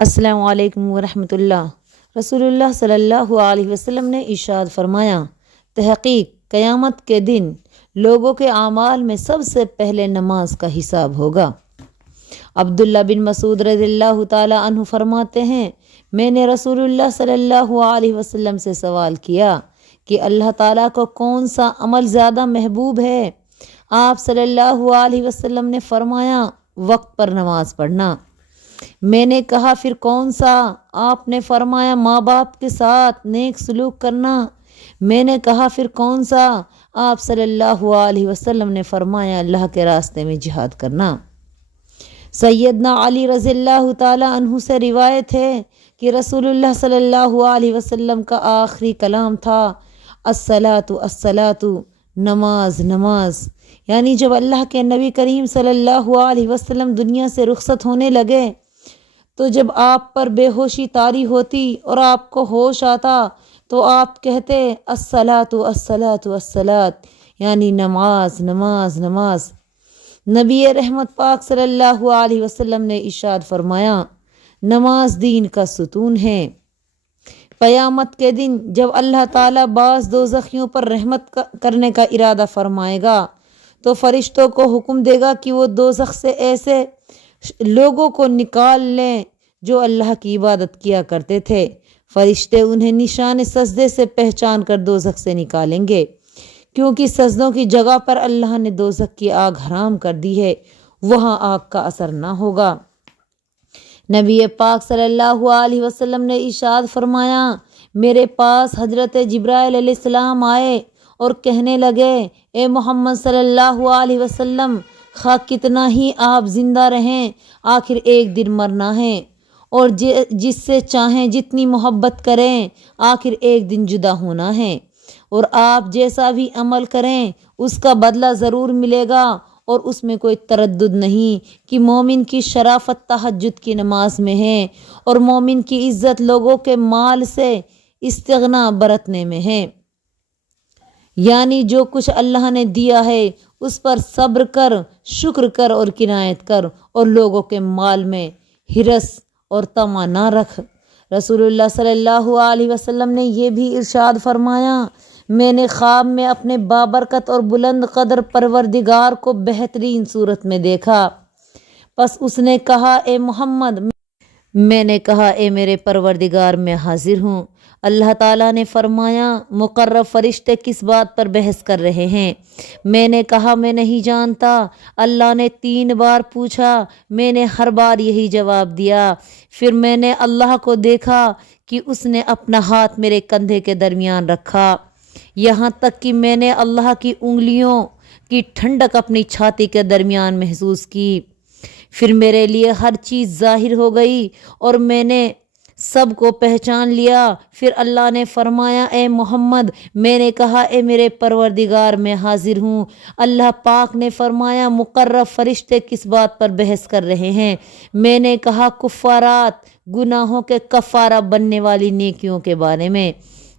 السلام علیکم ورحمۃ اللہ۔ رسول اللہ صلی اللہ علیہ وسلم نے ارشاد فرمایا، تحقیق قیامت کے دن لوگوں کے اعمال میں سب سے پہلے نماز کا حساب ہوگا۔ عبداللہ بن مسعود رضی اللہ تعالی عنہ فرماتے ہیں، میں نے رسول اللہ صلی اللہ علیہ وسلم سے سوال کیا کہ اللہ تعالیٰ کو کون سا عمل زیادہ محبوب ہے؟ آپ صلی اللہ علیہ وسلم نے فرمایا، وقت پر نماز پڑھنا۔ میں نے کہا، پھر کون سا؟ آپ نے فرمایا، ماں باپ کے ساتھ نیک سلوک کرنا۔ میں نے کہا، پھر کون سا؟ آپ صلی اللہ علیہ وسلم نے فرمایا، اللہ کے راستے میں جہاد کرنا۔ سیدنا علی رضی اللہ تعالی عنہ سے روایت ہے کہ رسول اللہ صلی اللہ علیہ وسلم کا آخری کلام تھا، الصلاۃ الصلاۃ، نماز نماز۔ یعنی جب اللہ کے نبی کریم صلی اللہ علیہ وسلم دنیا سے رخصت ہونے لگے تو جب آپ پر بے ہوشی طاری ہوتی اور آپ کو ہوش آتا تو آپ کہتے، الصلاۃ الصلاۃ الصلاۃ، یعنی نماز نماز نماز۔ نبی رحمت پاک صلی اللہ علیہ وسلم نے ارشاد فرمایا، نماز دین کا ستون ہے۔ قیامت کے دن جب اللہ تعالیٰ بعض دوزخیوں پر رحمت کرنے کا ارادہ فرمائے گا تو فرشتوں کو حکم دے گا کہ وہ دوزخ سے ایسے لوگوں کو نکال لیں جو اللہ کی عبادت کیا کرتے تھے۔ فرشتے انہیں نشان سجدے سے پہچان کر دوزخ سے نکالیں گے، کیونکہ سجدوں کی جگہ پر اللہ نے دوزخ کی آگ حرام کر دی ہے، وہاں آگ کا اثر نہ ہوگا۔ نبی پاک صلی اللہ علیہ وسلم نے ارشاد فرمایا، میرے پاس حضرت جبرائیل علیہ السلام آئے اور کہنے لگے، اے محمد صلی اللہ علیہ وسلم، خواہ کتنا ہی آپ زندہ رہیں، آخر ایک دن مرنا ہے، اور جس سے چاہیں جتنی محبت کریں، آخر ایک دن جدا ہونا ہے، اور آپ جیسا بھی عمل کریں اس کا بدلہ ضرور ملے گا، اور اس میں کوئی تردد نہیں کہ مومن کی شرافت تہجد کی نماز میں ہے، اور مومن کی عزت لوگوں کے مال سے استغنا برتنے میں ہے۔ یعنی جو کچھ اللہ نے دیا ہے اس پر صبر کر، شکر کر اور کنایت کر، اور لوگوں کے مال میں حرص اور طمع نہ رکھ۔ رسول اللہ صلی اللہ علیہ وسلم نے یہ بھی ارشاد فرمایا، میں نے خواب میں اپنے بابرکت اور بلند قدر پروردگار کو بہترین صورت میں دیکھا۔ پس اس نے کہا، اے محمد، میں نے کہا، اے میرے پروردگار، میں حاضر ہوں۔ اللہ تعالیٰ نے فرمایا، مقرب فرشتے کس بات پر بحث کر رہے ہیں؟ میں نے کہا، میں نہیں جانتا۔ اللہ نے 3 بار پوچھا، میں نے ہر بار یہی جواب دیا۔ پھر میں نے اللہ کو دیکھا کہ اس نے اپنا ہاتھ میرے کندھے کے درمیان رکھا، یہاں تک کہ میں نے اللہ کی انگلیوں کی ٹھنڈک اپنی چھاتی کے درمیان محسوس کی۔ پھر میرے لیے ہر چیز ظاہر ہو گئی اور میں نے سب کو پہچان لیا۔ پھر اللہ نے فرمایا، اے محمد، میں نے کہا، اے میرے پروردگار، میں حاضر ہوں۔ اللہ پاک نے فرمایا، مقرب فرشتے کس بات پر بحث کر رہے ہیں؟ میں نے کہا، کفارات، گناہوں کے کفارہ بننے والی نیکیوں کے بارے میں۔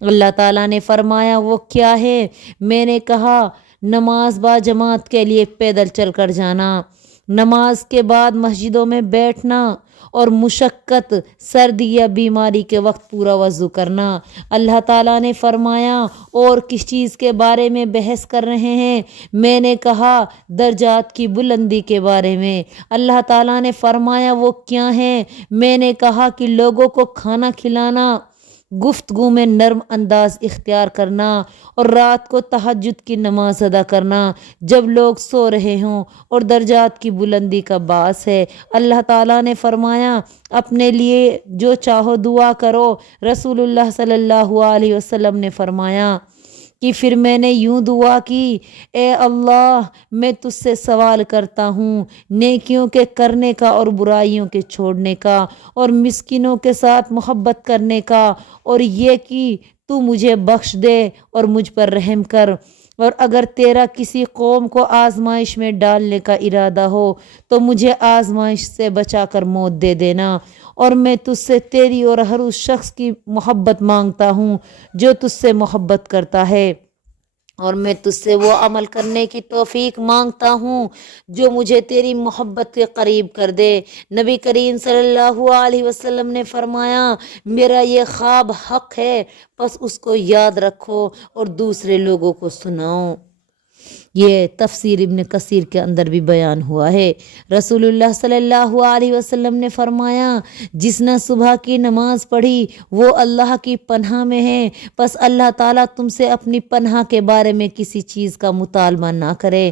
اللہ تعالیٰ نے فرمایا، وہ کیا ہے؟ میں نے کہا، نماز با جماعت کے لیے پیدل چل کر جانا، نماز کے بعد مسجدوں میں بیٹھنا، اور مشقت، سردی یا بیماری کے وقت پورا وضو کرنا۔ اللہ تعالیٰ نے فرمایا، اور کس چیز کے بارے میں بحث کر رہے ہیں؟ میں نے کہا، درجات کی بلندی کے بارے میں۔ اللہ تعالیٰ نے فرمایا، وہ کیا ہیں؟ میں نے کہا کہ لوگوں کو کھانا کھلانا، گفتگو میں نرم انداز اختیار کرنا، اور رات کو تہجد کی نماز ادا کرنا جب لوگ سو رہے ہوں، اور درجات کی بلندی کا باعث ہے۔ اللہ تعالیٰ نے فرمایا، اپنے لیے جو چاہو دعا کرو۔ رسول اللہ صلی اللہ علیہ وسلم نے فرمایا کہ پھر میں نے یوں دعا کی، اے اللہ، میں تجھ سے سوال کرتا ہوں نیکیوں کے کرنے کا اور برائیوں کے چھوڑنے کا، اور مسکینوں کے ساتھ محبت کرنے کا، اور یہ کہ تو مجھے بخش دے اور مجھ پر رحم کر، اور اگر تیرا کسی قوم کو آزمائش میں ڈالنے کا ارادہ ہو تو مجھے آزمائش سے بچا کر موت دے دینا، اور میں تجھ سے تیری اور ہر اس شخص کی محبت مانگتا ہوں جو تجھ سے محبت کرتا ہے۔ اور میں تجھ سے وہ عمل کرنے کی توفیق مانگتا ہوں جو مجھے تیری محبت کے قریب کر دے۔ نبی کریم صلی اللہ علیہ وسلم نے فرمایا میرا یہ خواب حق ہے، بس اس کو یاد رکھو اور دوسرے لوگوں کو سناؤ۔ یہ تفسیر ابن کثیر کے اندر بھی بیان ہوا ہے۔ رسول اللہ صلی اللہ علیہ وسلم نے فرمایا جس نے صبح کی نماز پڑھی وہ اللہ کی پناہ میں ہے، پس اللہ تعالیٰ تم سے اپنی پناہ کے بارے میں کسی چیز کا مطالبہ نہ کرے،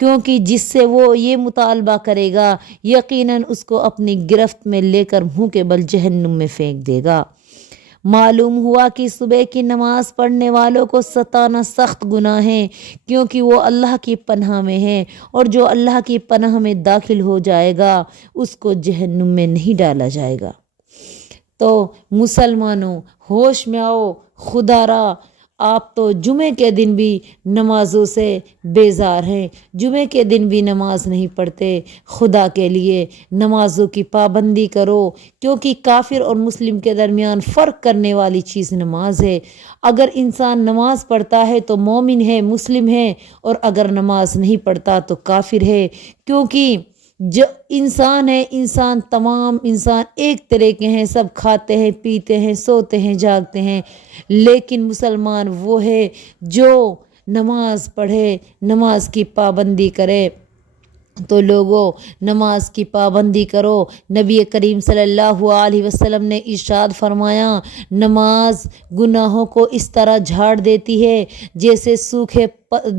کیونکہ جس سے وہ یہ مطالبہ کرے گا یقیناً اس کو اپنی گرفت میں لے کر منہ کے بل جہنم میں پھینک دے گا۔ معلوم ہوا کہ صبح کی نماز پڑھنے والوں کو ستانا سخت گناہ ہے، کیونکہ وہ اللہ کی پناہ میں ہے، اور جو اللہ کی پناہ میں داخل ہو جائے گا اس کو جہنم میں نہیں ڈالا جائے گا۔ تو مسلمانوں ہوش میں آؤ، خدا را آپ تو جمعے کے دن بھی نمازوں سے بیزار ہیں، جمعے کے دن بھی نماز نہیں پڑھتے۔ خدا کے لیے نمازوں کی پابندی کرو، کیونکہ کافر اور مسلم کے درمیان فرق کرنے والی چیز نماز ہے۔ اگر انسان نماز پڑھتا ہے تو مومن ہے، مسلم ہے، اور اگر نماز نہیں پڑھتا تو کافر ہے، کیونکہ جو انسان ہے، انسان تمام انسان ایک طرح کے ہیں، سب کھاتے ہیں، پیتے ہیں، سوتے ہیں، جاگتے ہیں، لیکن مسلمان وہ ہے جو نماز پڑھے، نماز کی پابندی کرے۔ تو لوگوں نماز کی پابندی کرو۔ نبی کریم صلی اللہ علیہ وسلم نے ارشاد فرمایا نماز گناہوں کو اس طرح جھاڑ دیتی ہے جیسے سوکھے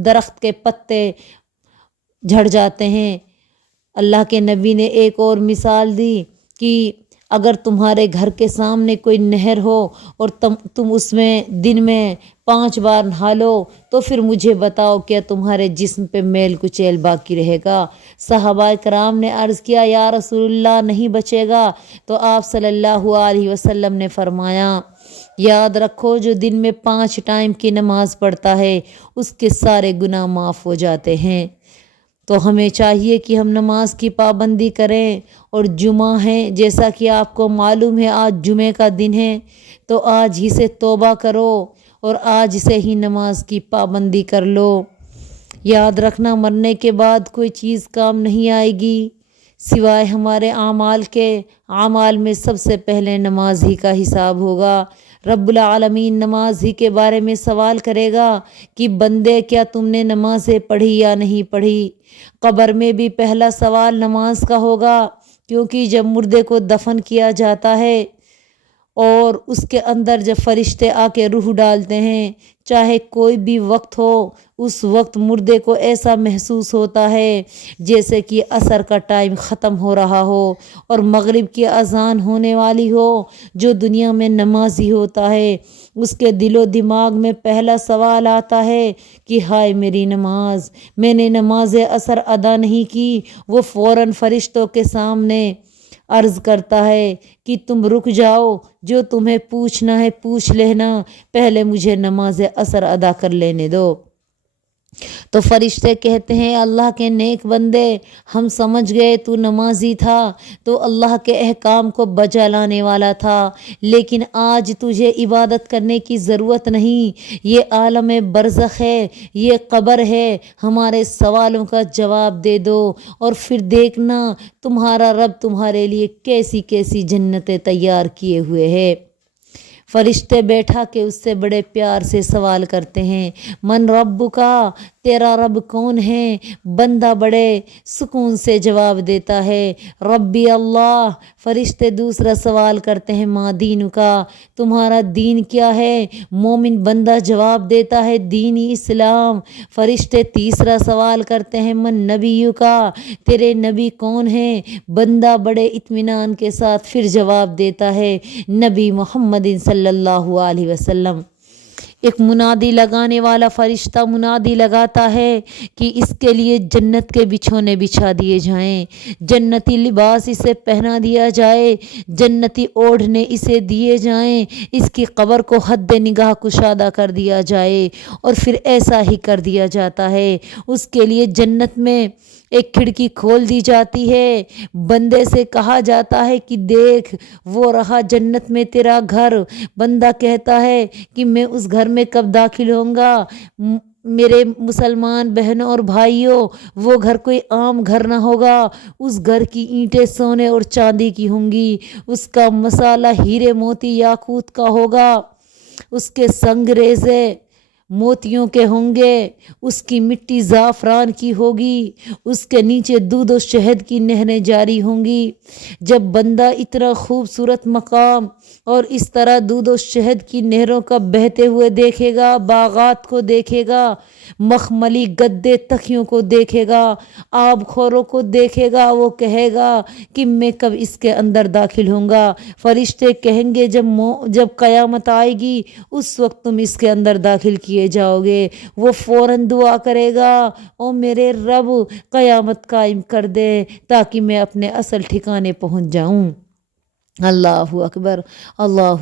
درخت کے پتے جھڑ جاتے ہیں۔ اللہ کے نبی نے ایک اور مثال دی کہ اگر تمہارے گھر کے سامنے کوئی نہر ہو اور تم اس میں دن میں 5 بار نہا لو تو پھر مجھے بتاؤ کیا تمہارے جسم پہ میل کچیل باقی رہے گا؟ صحابہ کرام نے عرض کیا یا رسول اللہ نہیں بچے گا؟ تو آپ صلی اللہ علیہ وسلم نے فرمایا یاد رکھو جو دن میں 5 ٹائم کی نماز پڑھتا ہے اس کے سارے گناہ معاف ہو جاتے ہیں۔ تو ہمیں چاہیے کہ ہم نماز کی پابندی کریں، اور جمعہ ہے جیسا کہ آپ کو معلوم ہے آج جمعے کا دن ہے، تو آج ہی سے توبہ کرو اور آج سے ہی نماز کی پابندی کر لو۔ یاد رکھنا مرنے کے بعد کوئی چیز کام نہیں آئے گی سوائے ہمارے اعمال کے۔ اعمال میں سب سے پہلے نماز ہی کا حساب ہوگا۔ رب العالمین نماز ہی کے بارے میں سوال کرے گا کہ بندے کیا تم نے نمازیں پڑھی یا نہیں پڑھی؟ قبر میں بھی پہلا سوال نماز کا ہوگا، کیونکہ جب مردے کو دفن کیا جاتا ہے اور اس کے اندر جب فرشتے آ کے روح ڈالتے ہیں، چاہے کوئی بھی وقت ہو، اس وقت مردے کو ایسا محسوس ہوتا ہے جیسے کہ عصر کا ٹائم ختم ہو رہا ہو اور مغرب کی اذان ہونے والی ہو۔ جو دنیا میں نمازی ہوتا ہے اس کے دل و دماغ میں پہلا سوال آتا ہے کہ ہائے میری نماز، میں نے نماز عصر ادا نہیں کی۔ وہ فوراً فرشتوں کے سامنے عرض کرتا ہے کہ تم رک جاؤ، جو تمہیں پوچھنا ہے پوچھ لینا، پہلے مجھے نماز عصر ادا کر لینے دو۔ تو فرشتے کہتے ہیں اللہ کے نیک بندے ہم سمجھ گئے تو نمازی تھا، تو اللہ کے احکام کو بجا لانے والا تھا، لیکن آج تجھے عبادت کرنے کی ضرورت نہیں، یہ عالم برزخ ہے، یہ قبر ہے، ہمارے سوالوں کا جواب دے دو اور پھر دیکھنا تمہارا رب تمہارے لیے کیسی کیسی جنتیں تیار کیے ہوئے ہے۔ فرشتے بیٹھا کے اس سے بڑے پیار سے سوال کرتے ہیں من رب کا، تیرا رب کون ہے؟ بندہ بڑے سکون سے جواب دیتا ہے ربی اللہ۔ فرشتے دوسرا سوال کرتے ہیں ما دین کا، تمہارا دین کیا ہے؟ مومن بندہ جواب دیتا ہے دین اسلام۔ فرشتے تیسرا سوال کرتے ہیں من نبی کا، تیرے نبی کون ہیں؟ بندہ بڑے اطمینان کے ساتھ پھر جواب دیتا ہے نبی محمد صلی اللہ علیہ وسلم۔ ایک منادی لگانے والا فرشتہ منادی لگاتا ہے کہ اس کے لیے جنت کے بچھونے بچھا دیے جائیں، جنتی لباس اسے پہنا دیا جائے، جنتی اوڑھنے اسے دیے جائیں، اس کی قبر کو حد نگاہ کشادہ کر دیا جائے، اور پھر ایسا ہی کر دیا جاتا ہے۔ اس کے لیے جنت میں ایک کھڑکی کھول دی جاتی ہے، بندے سے کہا جاتا ہے کہ دیکھ وہ رہا جنت میں تیرا گھر۔ بندہ کہتا ہے کہ میں اس گھر میں کب داخل ہوں گا؟ میرے مسلمان بہنوں اور بھائیوں، وہ گھر کوئی عام گھر نہ ہوگا، اس گھر کی اینٹیں سونے اور چاندی کی ہوں گی، اس کا مسالہ ہیرے موتی یاقوت کا ہوگا، اس کے سنگ ریزے موتیوں کے ہوں گے، اس کی مٹی زعفران کی ہوگی، اس کے نیچے دودھ و شہد کی نہریں جاری ہوں گی۔ جب بندہ اتنا خوبصورت مقام اور اس طرح دودھ و شہد کی نہروں کا بہتے ہوئے دیکھے گا، باغات کو دیکھے گا، مخملی گدے تکیوں کو دیکھے گا، آب خوروں کو دیکھے گا، وہ کہے گا کہ میں کب اس کے اندر داخل ہوں گا۔ فرشتے کہیں گے جب قیامت آئے گی اس وقت تم اس کے اندر داخل کیے جاؤ گے۔ وہ فوراً دعا کرے گا، او میرے رب قیامت قائم کر دے تاکہ میں اپنے اصل ٹھکانے پہنچ جاؤں۔ اللہ اکبر، اللہ